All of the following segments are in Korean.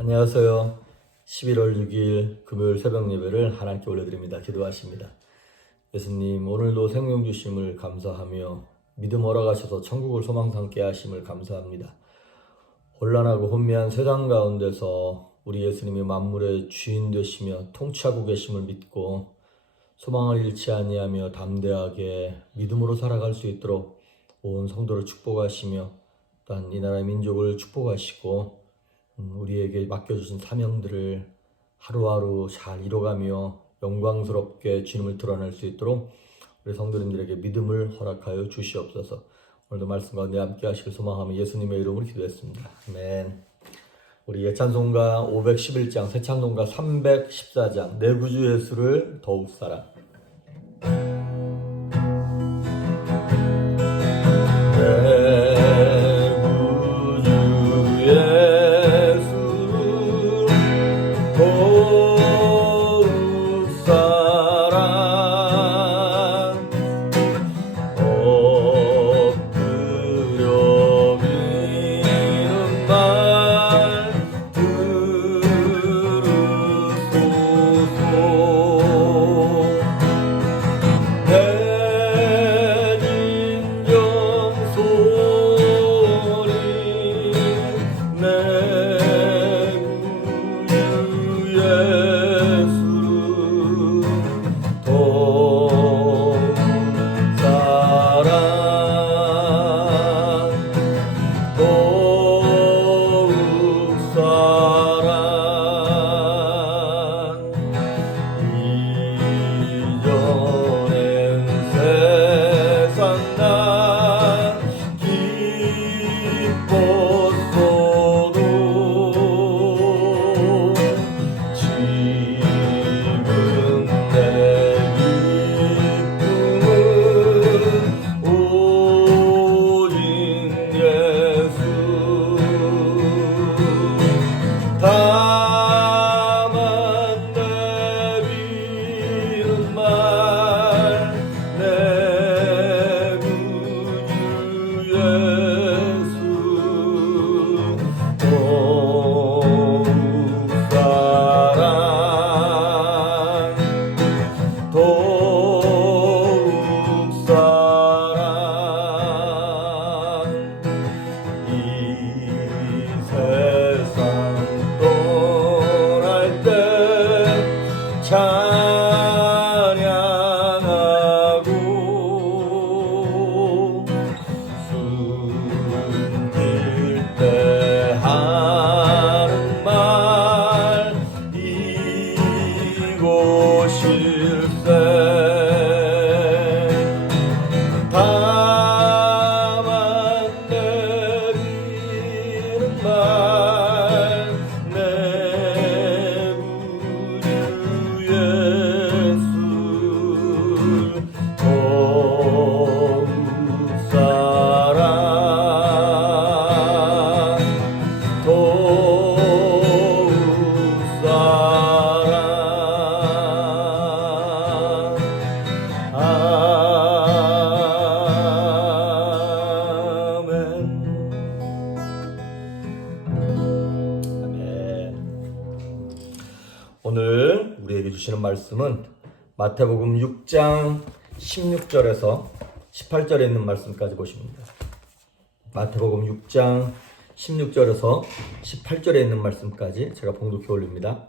안녕하세요. 11월 6일 금요일 새벽 예배를 하나님께 올려드립니다. 기도하십니다. 예수님, 오늘도 생명 주심을 감사하며 믿음 허락하셔서 천국을 소망 삼게 하심을 감사합니다. 혼란하고 혼미한 세상 가운데서 우리 예수님이 만물의 주인 되시며 통치하고 계심을 믿고 소망을 잃지 아니하며 담대하게 믿음으로 살아갈 수 있도록 온 성도를 축복하시며 또한 이 나라의 민족을 축복하시고 우리에게 맡겨주신 사명들을 하루하루 잘 이뤄가며 영광스럽게 주님을 드러낼 수 있도록 우리 성도님들에게 믿음을 허락하여 주시옵소서. 오늘도 말씀 가운데 함께 하시길 소망하며 예수님의 이름으로 기도했습니다. 아멘. 우리 예찬송가 511장, 새찬송가 314장, 내 구주 예수를 더욱 사랑. 오늘 우리에게 주시는 말씀은 마태복음 6장 16절에서 18절에 있는 말씀까지 보십니다. 마태복음 6장 16절에서 18절에 있는 말씀까지 제가 봉독해 올립니다.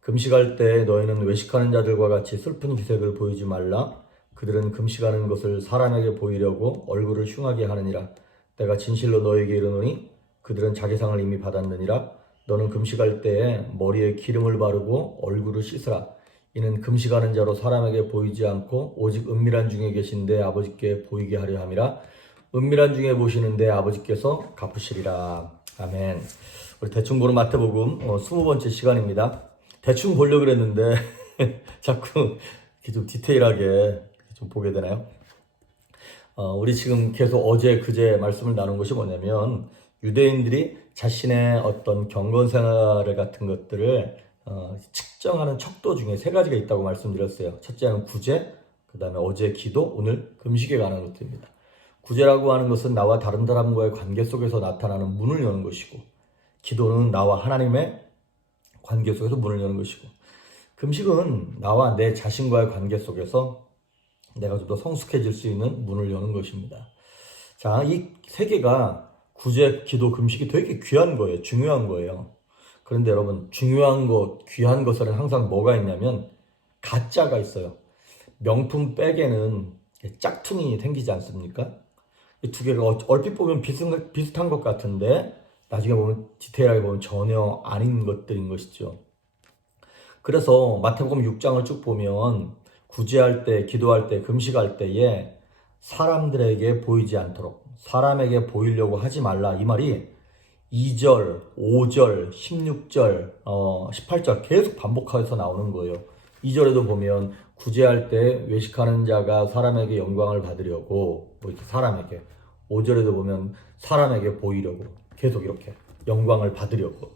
금식할 때 너희는 외식하는 자들과 같이 슬픈 기색을 보이지 말라. 그들은 금식하는 것을 사람에게 보이려고 얼굴을 흉하게 하느니라. 내가 진실로 너희에게 이르노니 그들은 자기 상을 이미 받았느니라. 너는 금식할 때에 머리에 기름을 바르고 얼굴을 씻으라. 이는 금식하는 자로 사람에게 보이지 않고 오직 은밀한 중에 계신 내 아버지께 보이게 하려 함이라. 은밀한 중에 보시는 내 아버지께서 갚으시리라. 아멘. 우리 대충 보는 마태복음 20번째 시간입니다. 대충 보려고 그랬는데 자꾸 좀 디테일하게 좀 보게 되나요? 우리 지금 계속 어제 그제 말씀을 나눈 것이 뭐냐면 유대인들이 자신의 어떤 경건 생활 같은 것들을 측정하는 척도 중에 세 가지가 있다고 말씀드렸어요. 첫째는 구제, 그 다음에 어제 기도, 오늘 금식에 관한 것들입니다. 구제라고 하는 것은 나와 다른 사람과의 관계 속에서 나타나는 문을 여는 것이고, 기도는 나와 하나님의 관계 속에서 문을 여는 것이고, 금식은 나와 내 자신과의 관계 속에서 내가 좀 더 성숙해질 수 있는 문을 여는 것입니다. 자, 이 세 개가 구제, 기도, 금식이 되게 귀한 거예요. 중요한 거예요. 그런데 여러분, 중요한 것, 귀한 것에는 항상 뭐가 있냐면 가짜가 있어요. 명품 백에는 짝퉁이 생기지 않습니까? 이 두 개가 얼핏 보면 비슷한 것 같은데 나중에 보면 디테일하게 보면 전혀 아닌 것들인 것이죠. 그래서 마태복음 6장을 쭉 보면 구제할 때, 기도할 때, 금식할 때에 사람들에게 보이지 않도록, 사람에게 보이려고 하지 말라, 이 말이 2절, 5절, 16절, 18절 계속 반복해서 나오는 거예요. 2절에도 보면 구제할 때 외식하는 자가 사람에게 영광을 받으려고, 뭐 이렇게 사람에게. 5절에도 보면 사람에게 보이려고, 계속 이렇게 영광을 받으려고.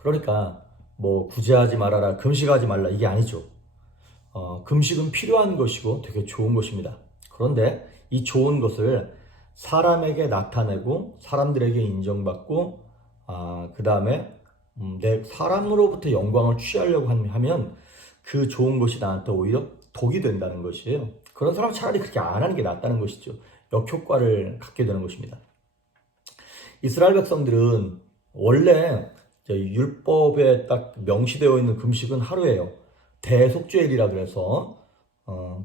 그러니까 뭐 구제하지 말아라, 금식하지 말라, 이게 아니죠. 금식은 필요한 것이고 되게 좋은 것입니다. 그런데 이 좋은 것을 사람에게 나타내고 사람들에게 인정받고, 그 다음에 내 사람으로부터 영광을 취하려고 하면 그 좋은 것이 나한테 오히려 독이 된다는 것이에요. 그런 사람은 차라리 그렇게 안 하는 게 낫다는 것이죠. 역효과를 갖게 되는 것입니다. 이스라엘 백성들은 원래 율법에 딱 명시되어 있는 금식은 하루예요. 대속죄일이라 그래서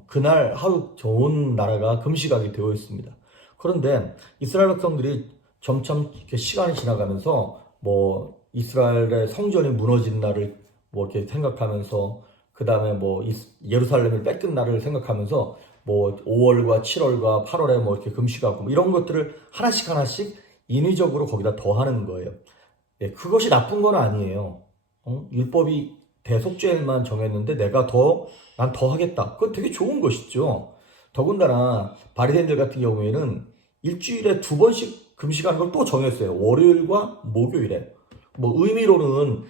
그날 하루 좋은 나라가 금식하게 되어 있습니다. 그런데 이스라엘 백성들이 점점 이렇게 시간이 지나가면서 뭐 이스라엘의 성전이 무너진 날을 뭐 이렇게 생각하면서, 그 다음에 뭐 예루살렘을 뺏긴 날을 생각하면서 뭐 5월과 7월과 8월에 뭐 이렇게 금식하고 뭐 이런 것들을 하나씩 인위적으로 거기다 더하는 거예요. 예, 그것이 나쁜 건 아니에요. 율법이 대속죄일만 정했는데 난 더 하겠다. 그건 되게 좋은 것이죠. 더군다나 바리새인들 같은 경우에는 일주일에 2번씩 금식하는 걸 또 정했어요. 월요일과 목요일에. 뭐 의미로는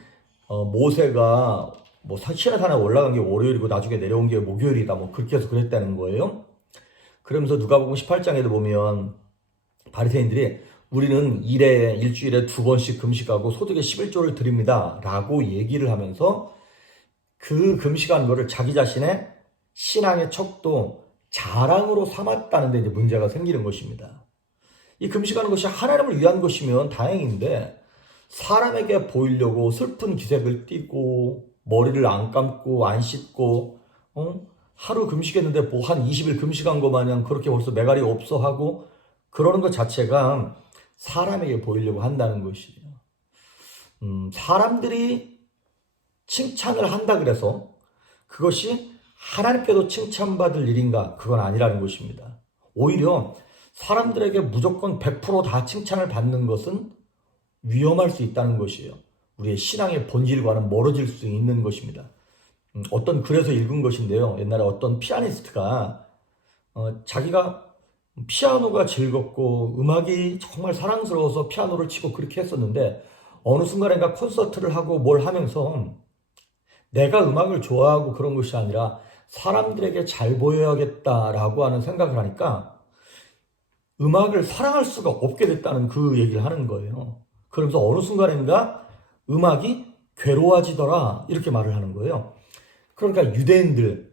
모세가 뭐 시내산에 올라간 게 월요일이고 나중에 내려온 게 목요일이다, 뭐 그렇게 해서 그랬다는 거예요. 그러면서 누가복음 18장에도 보면 바리새인들이 우리는 일주일에 2번씩 금식하고 소득의 11조를 드립니다 라고 얘기를 하면서 그 금식한 거를 자기 자신의 신앙의 척도 자랑으로 삼았다는 데 이제 문제가 생기는 것입니다. 이 금식하는 것이 하나님을 위한 것이면 다행인데 사람에게 보이려고 슬픈 기색을 띠고 머리를 안 감고 안 씻고 하루 금식했는데 뭐 한 20일 금식한 거 마냥 그렇게 벌써 매갈이 없어 하고 그러는 것 자체가 사람에게 보이려고 한다는 것이에요. 사람들이 칭찬을 한다 그래서 그것이 하나님께도 칭찬받을 일인가? 그건 아니라는 것입니다. 오히려 사람들에게 무조건 100%다 칭찬을 받는 것은 위험할 수 있다는 것이에요. 우리의 신앙의 본질과는 멀어질 수 있는 것입니다. 어떤 글에서 읽은 것인데요. 옛날에 어떤 피아니스트가 자기가 피아노가 즐겁고 음악이 정말 사랑스러워서 피아노를 치고 그렇게 했었는데 어느 순간인가 콘서트를 하고 뭘 하면서 내가 음악을 좋아하고 그런 것이 아니라 사람들에게 잘 보여야겠다라고 하는 생각을 하니까 음악을 사랑할 수가 없게 됐다는 그 얘기를 하는 거예요. 그러면서 어느 순간인가 음악이 괴로워지더라 이렇게 말을 하는 거예요. 그러니까 유대인들,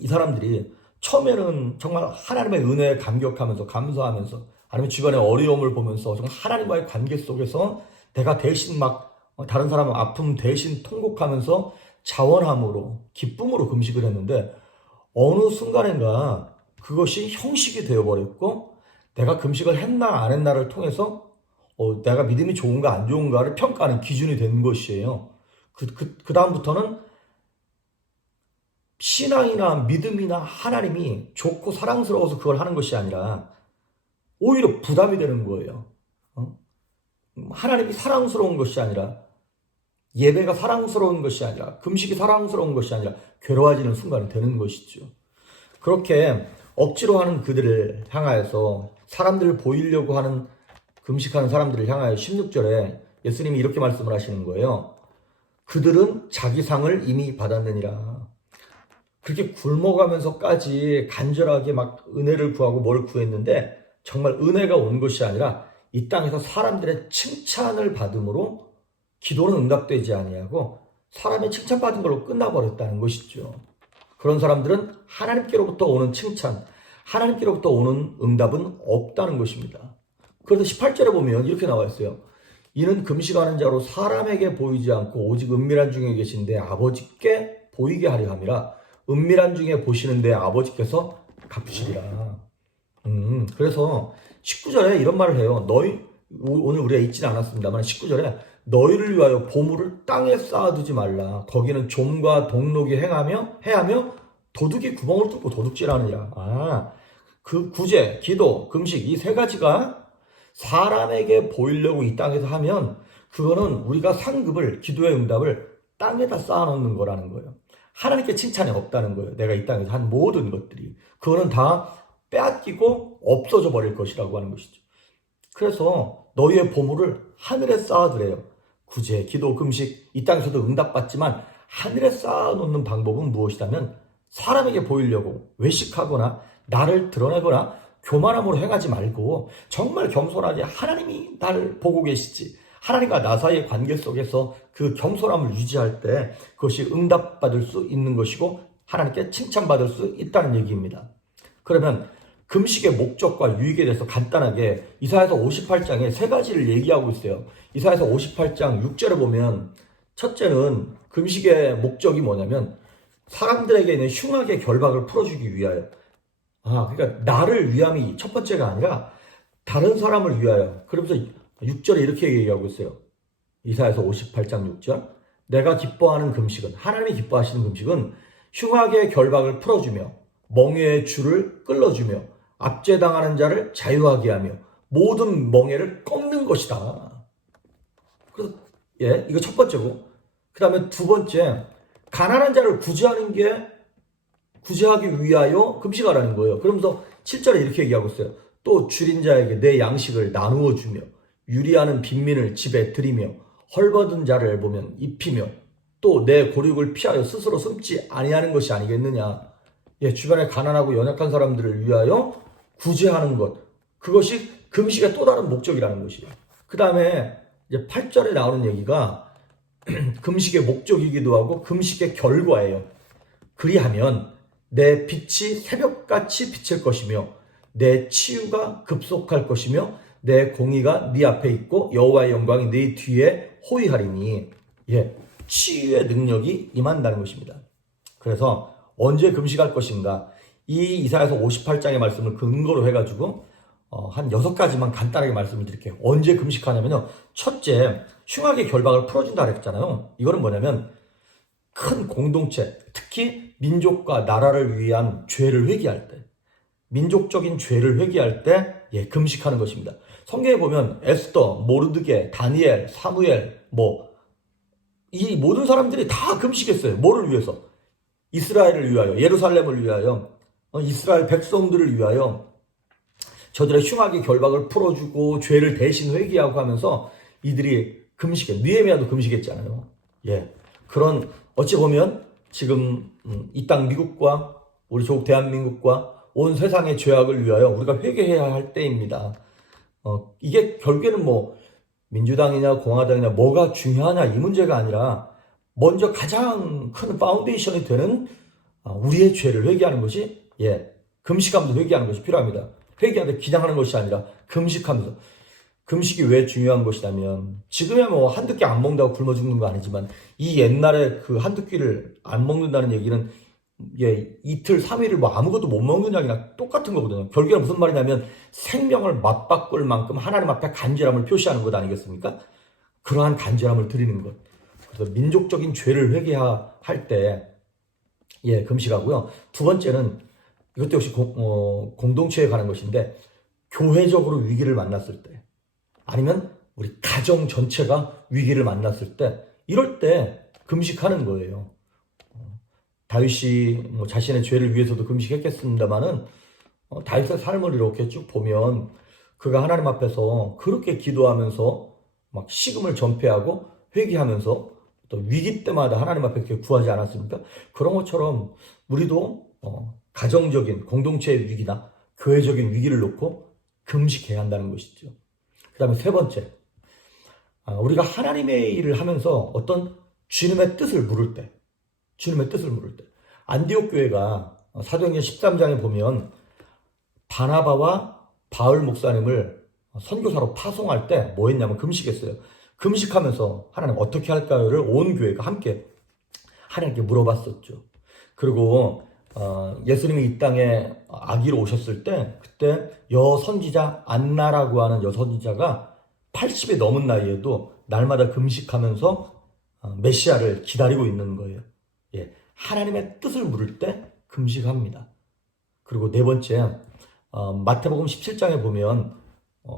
이 사람들이 처음에는 정말 하나님의 은혜에 감격하면서 감사하면서 아니면 주변의 어려움을 보면서 정말 하나님과의 관계 속에서 내가 대신 다른 사람 아픔 대신 통곡하면서 자원함으로 기쁨으로 금식을 했는데 어느 순간인가 그것이 형식이 되어버렸고 내가 금식을 했나 안 했나를 통해서 내가 믿음이 좋은가 안 좋은가를 평가하는 기준이 된 것이에요. 그 다음부터는 신앙이나 믿음이나 하나님이 좋고 사랑스러워서 그걸 하는 것이 아니라 오히려 부담이 되는 거예요. 하나님이 사랑스러운 것이 아니라 예배가 사랑스러운 것이 아니라 금식이 사랑스러운 것이 아니라 괴로워지는 순간이 되는 것이죠. 그렇게 억지로 하는 그들을 향하여서 사람들을 보이려고 하는 금식하는 사람들을 향하여 16절에 예수님이 이렇게 말씀을 하시는 거예요. 그들은 자기 상을 이미 받았느니라. 그렇게 굶어가면서까지 간절하게 은혜를 구하고 뭘 구했는데 정말 은혜가 온 것이 아니라 이 땅에서 사람들의 칭찬을 받음으로 기도는 응답되지 아니하고 사람이 칭찬받은 걸로 끝나버렸다는 것이죠. 그런 사람들은 하나님께로부터 오는 칭찬, 하나님께로부터 오는 응답은 없다는 것입니다. 그래서 18절에 보면 이렇게 나와 있어요. 이는 금식하는 자로 사람에게 보이지 않고 오직 은밀한 중에 계신데 아버지께 보이게 하려 함이라. 은밀한 중에 보시는데 아버지께서 갚으시리라. 그래서 19절에 이런 말을 해요. 오늘 우리가 읽지는 않았습니다만 19절에 너희를 위하여 보물을 땅에 쌓아두지 말라. 거기는 좀과 동록이 해하며 도둑이 구멍을 뚫고 도둑질하느니라. 그 구제, 기도, 금식 이 세 가지가 사람에게 보이려고 이 땅에서 하면 그거는 우리가 상급을, 기도의 응답을 땅에다 쌓아놓는 거라는 거예요. 하나님께 칭찬이 없다는 거예요. 내가 이 땅에서 한 모든 것들이. 그거는 다 빼앗기고 없어져 버릴 것이라고 하는 것이죠. 그래서 너희의 보물을 하늘에 쌓아두래요. 구제, 기도, 금식 이 땅에서도 응답받지만 하늘에 쌓아놓는 방법은 무엇이냐면 사람에게 보이려고 외식하거나 나를 드러내거나 교만함으로 행하지 말고 정말 겸손하게 하나님이 나를 보고 계시지, 하나님과 나 사이의 관계 속에서 그 겸손함을 유지할 때 그것이 응답받을 수 있는 것이고 하나님께 칭찬받을 수 있다는 얘기입니다. 그러면 금식의 목적과 유익에 대해서 간단하게 이사야서 58장에 세 가지를 얘기하고 있어요. 이사야서 58장 6절에 보면 첫째는 금식의 목적이 뭐냐면 사람들에게 있는 흉악의 결박을 풀어주기 위하여, 그러니까 나를 위함이 첫 번째가 아니라 다른 사람을 위하여. 그러면서 6절에 이렇게 얘기하고 있어요. 이사야서 58장 6절. 내가 기뻐하는 금식은, 하나님이 기뻐하시는 금식은 흉악의 결박을 풀어주며 멍에의 줄을 끌어주며 압제당하는 자를 자유하게 하며 모든 멍에를 꺾는 것이다. 그래서 이거 첫 번째고, 그 다음에 두 번째, 가난한 자를 구제하기 위하여 금식하라는 거예요. 그러면서 7절에 이렇게 얘기하고 있어요. 또 줄인 자에게 내 양식을 나누어 주며 유리하는 빈민을 집에 들이며 헐벗은 자를 보면 입히며 또 내 고륙을 피하여 스스로 숨지 아니하는 것이 아니겠느냐. 주변에 가난하고 연약한 사람들을 위하여 구제하는 것, 그것이 금식의 또 다른 목적이라는 것이에요. 그 다음에 이제 8절에 나오는 얘기가 금식의 목적이기도 하고 금식의 결과예요. 그리하면 내 빛이 새벽같이 비칠 것이며 내 치유가 급속할 것이며 내 공의가 네 앞에 있고 여호와의 영광이 네 뒤에 호위하리니. 치유의 능력이 임한다는 것입니다. 그래서 언제 금식할 것인가, 이 이사야서 58장의 말씀을 근거로 해가지고 한 6가지만 간단하게 말씀을 드릴게요. 언제 금식하냐면요, 첫째, 흉악의 결박을 풀어준다 그랬잖아요. 이거는 뭐냐면 큰 공동체, 특히 민족과 나라를 위한 죄를 회개할 때, 민족적인 죄를 회개할 때 금식하는 것입니다. 성경에 보면 에스더, 모르드게, 다니엘, 사무엘, 이 모든 사람들이 다 금식했어요. 뭐를 위해서? 이스라엘을 위하여, 예루살렘을 위하여, 이스라엘 백성들을 위하여 저들의 흉악의 결박을 풀어주고 죄를 대신 회개하고 하면서 이들이 금식해. 느헤미야도 금식했잖아요. 그런, 어찌 보면 지금 이 땅 미국과 우리 조국 대한민국과 온 세상의 죄악을 위하여 우리가 회개해야 할 때입니다. 이게 결국에는 민주당이냐 공화당이냐 뭐가 중요하냐 이 문제가 아니라 먼저 가장 큰 파운데이션이 되는 우리의 죄를 회개하는 것이, 금식하면서 회개하는 것이 필요합니다. 회개하되 기장하는 것이 아니라 금식하면서. 금식이 왜 중요한 것이냐면 지금에 한두 끼 안 먹는다고 굶어 죽는 거 아니지만 이 옛날에 그 한두 끼를 안 먹는다는 얘기는 이틀, 3일을 아무것도 못 먹는 양이랑 똑같은 거거든요. 결국에는 무슨 말이냐면 생명을 맞바꿀 만큼 하나님 앞에 간절함을 표시하는 것 아니겠습니까? 그러한 간절함을 드리는 것. 그래서 민족적인 죄를 회개할 때 금식하고요. 두 번째는 이것도 역시 공동체에 관한 것인데 교회적으로 위기를 만났을 때, 아니면 우리 가정 전체가 위기를 만났을 때, 이럴 때 금식하는 거예요. 다윗이 자신의 죄를 위해서도 금식했겠습니다만은 다윗의 삶을 이렇게 쭉 보면 그가 하나님 앞에서 그렇게 기도하면서 막 식음을 전폐하고 회개하면서 또 위기 때마다 하나님 앞에 이렇게 구하지 않았습니까? 그런 것처럼 우리도 가정적인 공동체의 위기나 교회적인 위기를 놓고 금식해야 한다는 것이죠. 그 다음에 세 번째, 우리가 하나님의 일을 하면서 어떤 주님의 뜻을 물을 때, 안디옥 교회가 사도행전 13장에 보면 바나바와 바울 목사님을 선교사로 파송할 때 뭐 했냐면 금식했어요. 금식하면서 하나님 어떻게 할까요를 온 교회가 함께 하나님께 물어봤었죠. 그리고 예수님이 이 땅에 아기로 오셨을 때 그때 여선지자 안나라고 하는 여선지자가 80이 넘은 나이에도 날마다 금식하면서 메시아를 기다리고 있는 거예요. 예, 하나님의 뜻을 물을 때 금식합니다. 그리고 네 번째, 마태복음 17장에 보면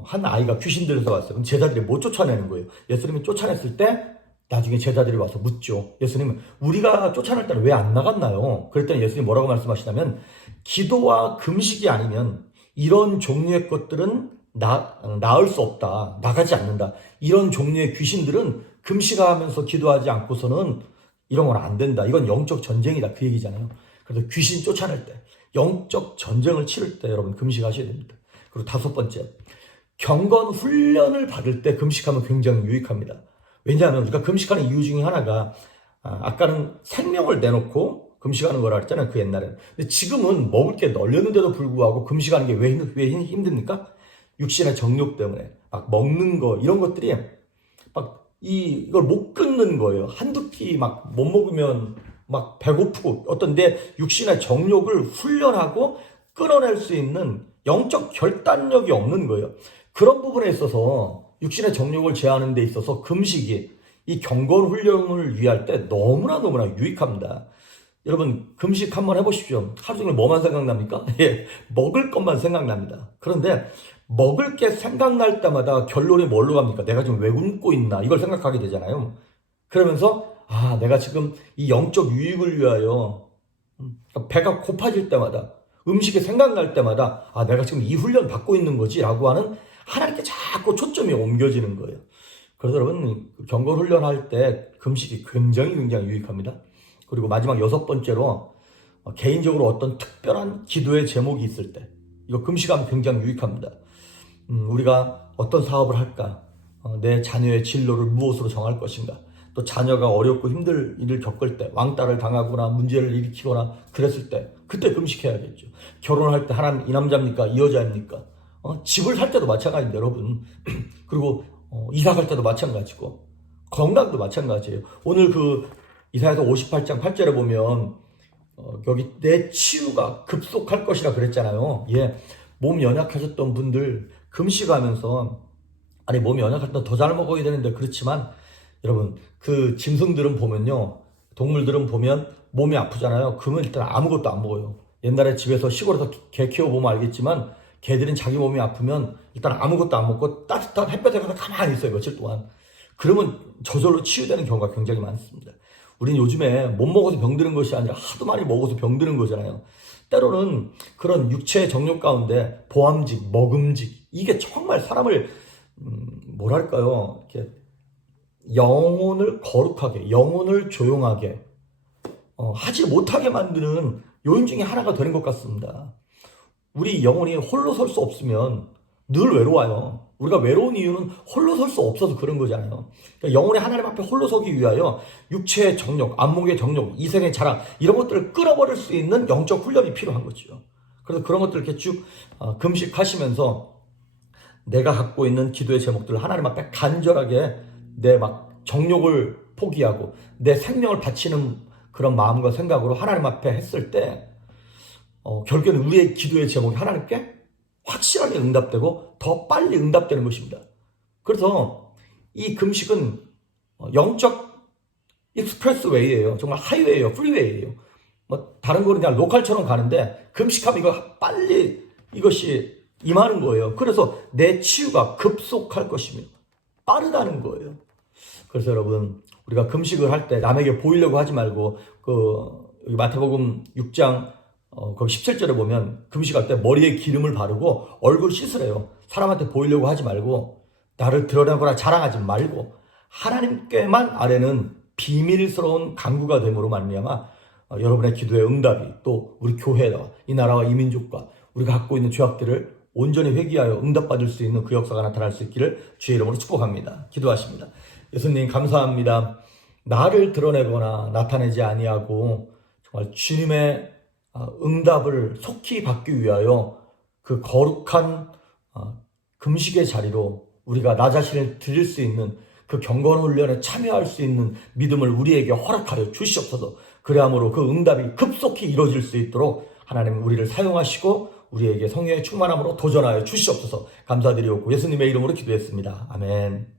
한 아이가 귀신 들려서 왔어요. 그럼 제자들이 못 쫓아내는 거예요. 예수님이 쫓아냈을 때 나중에 제자들이 와서 묻죠. 예수님은 우리가 쫓아낼 때는 왜 안 나갔나요? 그랬더니 예수님이 뭐라고 말씀하시냐면 기도와 금식이 아니면 이런 종류의 것들은 나을 수 없다. 나가지 않는다. 이런 종류의 귀신들은 금식하면서 기도하지 않고서는 이런 건 안 된다. 이건 영적 전쟁이다. 그 얘기잖아요. 그래서 귀신 쫓아낼 때, 영적 전쟁을 치를 때 여러분 금식하셔야 됩니다. 그리고 다섯 번째, 경건 훈련을 받을 때 금식하면 굉장히 유익합니다. 왜냐하면 우리가 금식하는 이유 중에 하나가 아까는 생명을 내놓고 금식하는 거라 했잖아요. 그 옛날에는. 근데 지금은 먹을 게 널렸는데도 불구하고 금식하는 게 왜 힘듭니까? 육신의 정욕 때문에 막 먹는 거 이런 것들이 막 이걸 못 끊는 거예요. 한두 끼 막 못 먹으면 막 배고프고 어떤 내 육신의 정욕을 훈련하고 끊어낼 수 있는 영적 결단력이 없는 거예요. 그런 부분에 있어서 육신의 정욕을 제어하는 데 있어서 금식이 이 경건 훈련을 위할 때 너무나 유익합니다. 여러분 금식 한번 해보십시오. 하루 종일 뭐만 생각납니까? 예, 먹을 것만 생각납니다. 그런데 먹을 게 생각날 때마다 결론이 뭘로 갑니까? 내가 지금 왜 굶고 있나 이걸 생각하게 되잖아요. 그러면서 내가 지금 이 영적 유익을 위하여 배가 고파질 때마다 음식이 생각날 때마다 내가 지금 이 훈련 받고 있는 거지 라고 하는 하나님께 자꾸 초점이 옮겨지는 거예요. 그래서 여러분 경건 훈련할 때 금식이 굉장히 유익합니다. 그리고 마지막 여섯 번째로 개인적으로 어떤 특별한 기도의 제목이 있을 때 이거 금식하면 굉장히 유익합니다. 우리가 어떤 사업을 할까? 내 자녀의 진로를 무엇으로 정할 것인가? 또 자녀가 어렵고 힘들 일을 겪을 때 왕따를 당하거나 문제를 일으키거나 그랬을 때 그때 금식해야겠죠. 결혼할 때 하나님 이 남자입니까? 이 여자입니까? 집을 살 때도 마찬가지인데 여러분. 그리고 이사 갈 때도 마찬가지고 건강도 마찬가지예요. 오늘 그 이사야서 58장 8절에 보면 여기 내 치유가 급속할 것이라 그랬잖아요. 예, 몸 연약하셨던 분들 금식하면서 몸이 연약할 때 더 잘 먹어야 되는데 그렇지만 여러분 그 짐승들은 보면요, 동물들은 보면 몸이 아프잖아요. 그러면 일단 아무것도 안 먹어요. 옛날에 집에서 시골에서 개 키워보면 알겠지만 개들은 자기 몸이 아프면 일단 아무것도 안 먹고 따뜻한 햇볕에 가서 가만히 있어요. 며칠 동안. 그러면 저절로 치유되는 경우가 굉장히 많습니다. 우린 요즘에 못 먹어서 병드는 것이 아니라 하도 많이 먹어서 병드는 거잖아요. 때로는 그런 육체의 정욕 가운데 보암직, 먹음직 이게 정말 사람을 뭐랄까요, 이렇게 영혼을 거룩하게, 영혼을 조용하게 하지 못하게 만드는 요인 중에 하나가 되는 것 같습니다. 우리 영혼이 홀로 설 수 없으면 늘 외로워요. 우리가 외로운 이유는 홀로 설 수 없어서 그런 거잖아요. 그러니까 영혼이 하나님 앞에 홀로 서기 위하여 육체의 정욕, 안목의 정욕, 이생의 자랑 이런 것들을 끊어버릴 수 있는 영적 훈련이 필요한 거죠. 그래서 그런 것들을 이렇게 쭉 금식하시면서 내가 갖고 있는 기도의 제목들을 하나님 앞에 간절하게 내 막 정욕을 포기하고 내 생명을 바치는 그런 마음과 생각으로 하나님 앞에 했을 때 결국에는 우리의 기도의 제목이 하나님께 확실하게 응답되고 더 빨리 응답되는 것입니다. 그래서 이 금식은 영적 익스프레스웨이예요. 정말 하이웨이예요. 프리웨이예요. 다른 거는 그냥 로컬처럼 가는데 금식하면 이거 빨리 이것이 임하는 거예요. 그래서 내 치유가 급속할 것이며 빠르다는 거예요. 그래서 여러분 우리가 금식을 할 때 남에게 보이려고 하지 말고 여기 마태복음 6장 거기 17절에 보면 금식할 때 머리에 기름을 바르고 얼굴 씻으래요. 사람한테 보이려고 하지 말고 나를 드러내거나 자랑하지 말고 하나님께만 아뢰는 비밀스러운 간구가 됨으로 말미암아 여러분의 기도의 응답이 또 우리 교회와 이 나라와 이 민족과 우리가 갖고 있는 죄악들을 온전히 회개하여 응답받을 수 있는 그 역사가 나타날 수 있기를 주의 이름으로 축복합니다. 기도하십니다. 예수님 감사합니다. 나를 드러내거나 나타내지 아니하고 정말 주님의 응답을 속히 받기 위하여 그 거룩한 금식의 자리로 우리가 나 자신을 드릴 수 있는 그 경건 훈련에 참여할 수 있는 믿음을 우리에게 허락하여 주시옵소서. 그래야므로 그 응답이 급속히 이루어질 수 있도록 하나님 우리를 사용하시고 우리에게 성령의 충만함으로 도전하여 주시옵소서. 감사드리옵고 예수님의 이름으로 기도했습니다. 아멘.